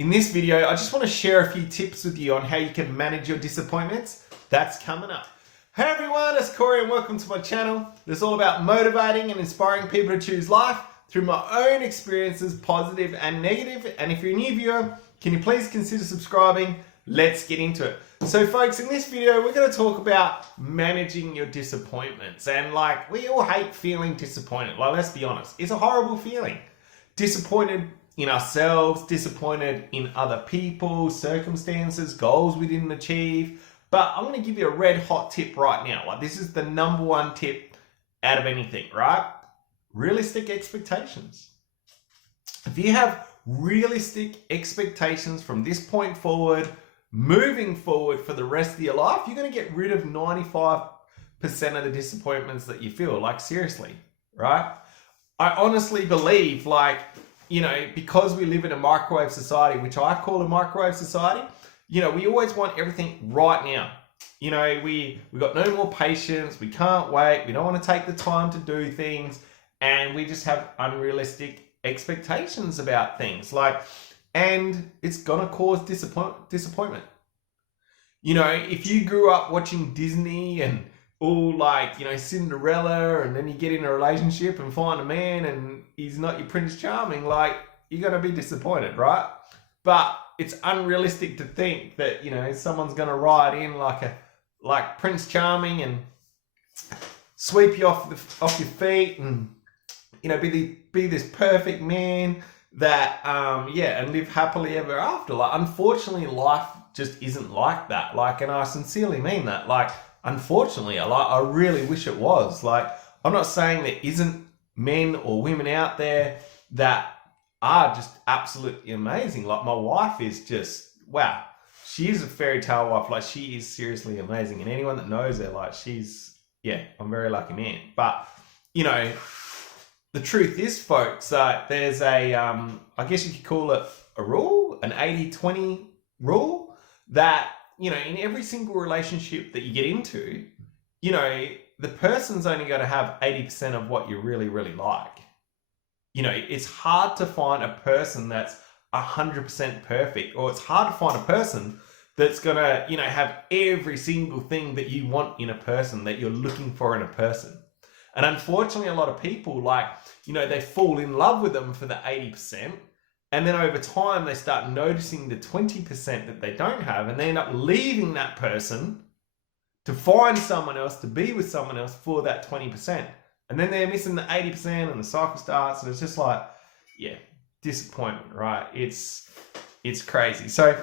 In this video, I just want to share a few tips with you on how you can manage your disappointments. That's coming up. Hey everyone, it's Corey and welcome to my channel. It's all about motivating and inspiring people to choose life through my own experiences, positive and negative. And if you're a new viewer, can you please consider subscribing? Let's get into it. So folks, in this video, we're going to talk about managing your disappointments. And we all hate feeling disappointed. Let's be honest, it's a horrible feeling. Disappointed in ourselves, disappointed in other people, circumstances, goals we didn't achieve. But I'm going to give you a red hot tip right now. This is the number one tip out of anything, right? Realistic expectations. If you have realistic expectations from this point forward, moving forward for the rest of your life, you're going to get rid of 95% of the disappointments that you feel. Seriously, right? I honestly believe, because we live in a microwave society, which I call a microwave society, we always want everything right now. We got no more patience, we can't wait, we don't want to take the time to do things, and we just have unrealistic expectations about things. And it's gonna cause disappointment. If you grew up watching Disney and Cinderella, and then you get in a relationship and find a man and he's not your Prince Charming, you're gonna be disappointed, right? But it's unrealistic to think that, someone's gonna ride in like Prince Charming and sweep you off your feet and, be this perfect man that, and live happily ever after. Unfortunately, life just isn't like that. And I sincerely mean that. Unfortunately, I really wish it was. I'm not saying there isn't men or women out there that are just absolutely amazing. My wife is just, wow. She is a fairy tale wife. She is seriously amazing. And anyone that knows her, I'm a very lucky man. But, the truth is, folks, there's I guess you could call it a rule, an 80-20 rule, that, in every single relationship that you get into, the person's only going to have 80% of what you really, really like. It's hard to find a person that's 100% perfect, or it's hard to find a person that's going to, have every single thing that you want in a person, that you're looking for in a person. And unfortunately, a lot of people, they fall in love with them for the 80%. And then over time, they start noticing the 20% that they don't have, and they end up leaving that person to find someone else, to be with someone else for that 20%. And then they're missing the 80% and the cycle starts, and it's just disappointment, right? It's crazy. So,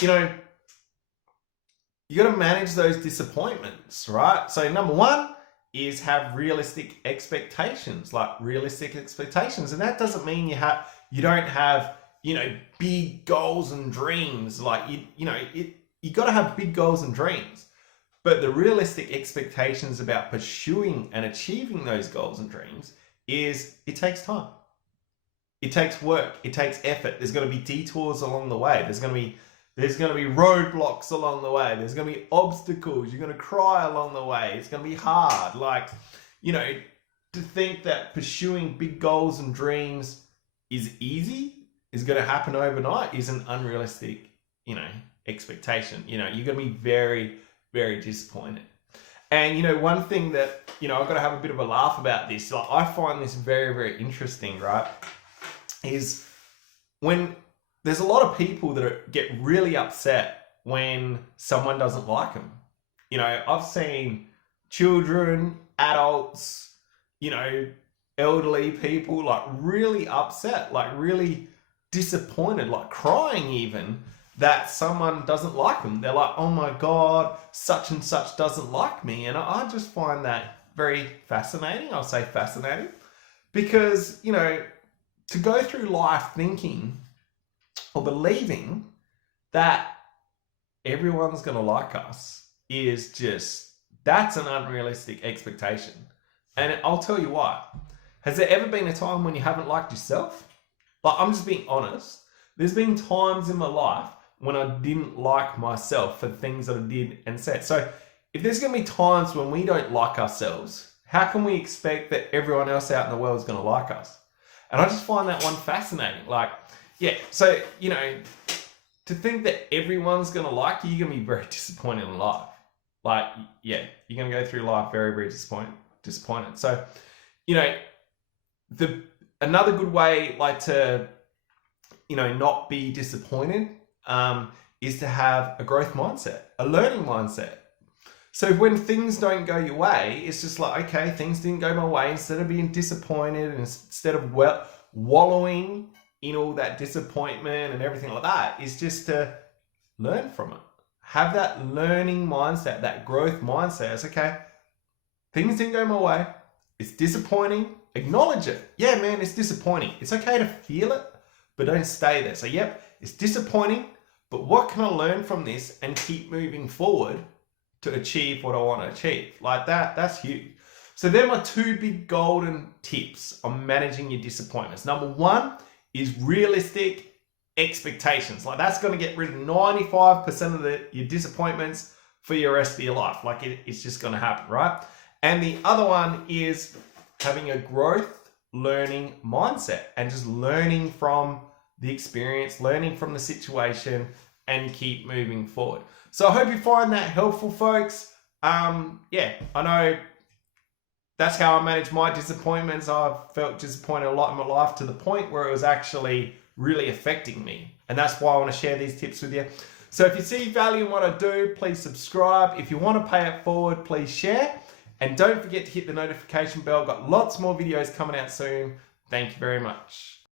you got to manage those disappointments, right? So number one is have realistic expectations, realistic expectations. And that doesn't mean you don't have, big goals and dreams. You got to have big goals and dreams. But the realistic expectations about pursuing and achieving those goals and dreams is it takes time. It takes work. It takes effort. There's going to be detours along the way. There's going to be roadblocks along the way. There's going to be obstacles. You're going to cry along the way. It's going to be hard. To think that pursuing big goals and dreams is easy, is going to happen overnight, is an unrealistic, expectation. You're going to be very, very disappointed. And, one thing that, I've got to have a bit of a laugh about this. I find this very, very interesting, right? Is when there's a lot of people that get really upset when someone doesn't like them. I've seen children, adults, elderly people, really upset, really disappointed, crying even, that someone doesn't like them. They're like, oh my God, such and such doesn't like me. And I just find that very fascinating. I'll say fascinating. Because, to go through life thinking or believing that everyone's going to like us is that's an unrealistic expectation. And I'll tell you why. Has there ever been a time when you haven't liked yourself? I'm just being honest. There's been times in my life when I didn't like myself for things that I did and said. So if there's going to be times when we don't like ourselves, how can we expect that everyone else out in the world is going to like us? And I just find that one fascinating. yeah, so, you know, to think that everyone's going to like you, you're going to be very disappointed in life. Like, yeah, you're going to go through life very, very disappointed. So, you know, another good way, like, to, you know, not be disappointed, is to have a growth mindset, a learning mindset. So when things don't go your way, it's just like, okay, things didn't go my way. Instead of being disappointed and instead of wallowing in all that disappointment and everything like that, is just to learn from it. Have that learning mindset, that growth mindset. It's okay, things didn't go my way. It's disappointing. Acknowledge it. Yeah, man, it's disappointing. It's okay to feel it, but don't stay there. So, yep, it's disappointing, but what can I learn from this and keep moving forward to achieve what I want to achieve? Like that's huge. So they're my two big golden tips on managing your disappointments. Number one is realistic expectations. Like, that's going to get rid of 95% of your disappointments for your rest of your life. Like, it's just going to happen, right? And the other one is having a growth learning mindset and just learning from the experience, learning from the situation, and keep moving forward. So I hope you find that helpful, folks. Yeah, I know that's how I manage my disappointments. I've felt disappointed a lot in my life to the point where it was actually really affecting me. And that's why I want to share these tips with you. So if you see value in what I do, please subscribe. If you want to pay it forward, please share. And don't forget to hit the notification bell. Got lots more videos coming out soon. Thank you very much.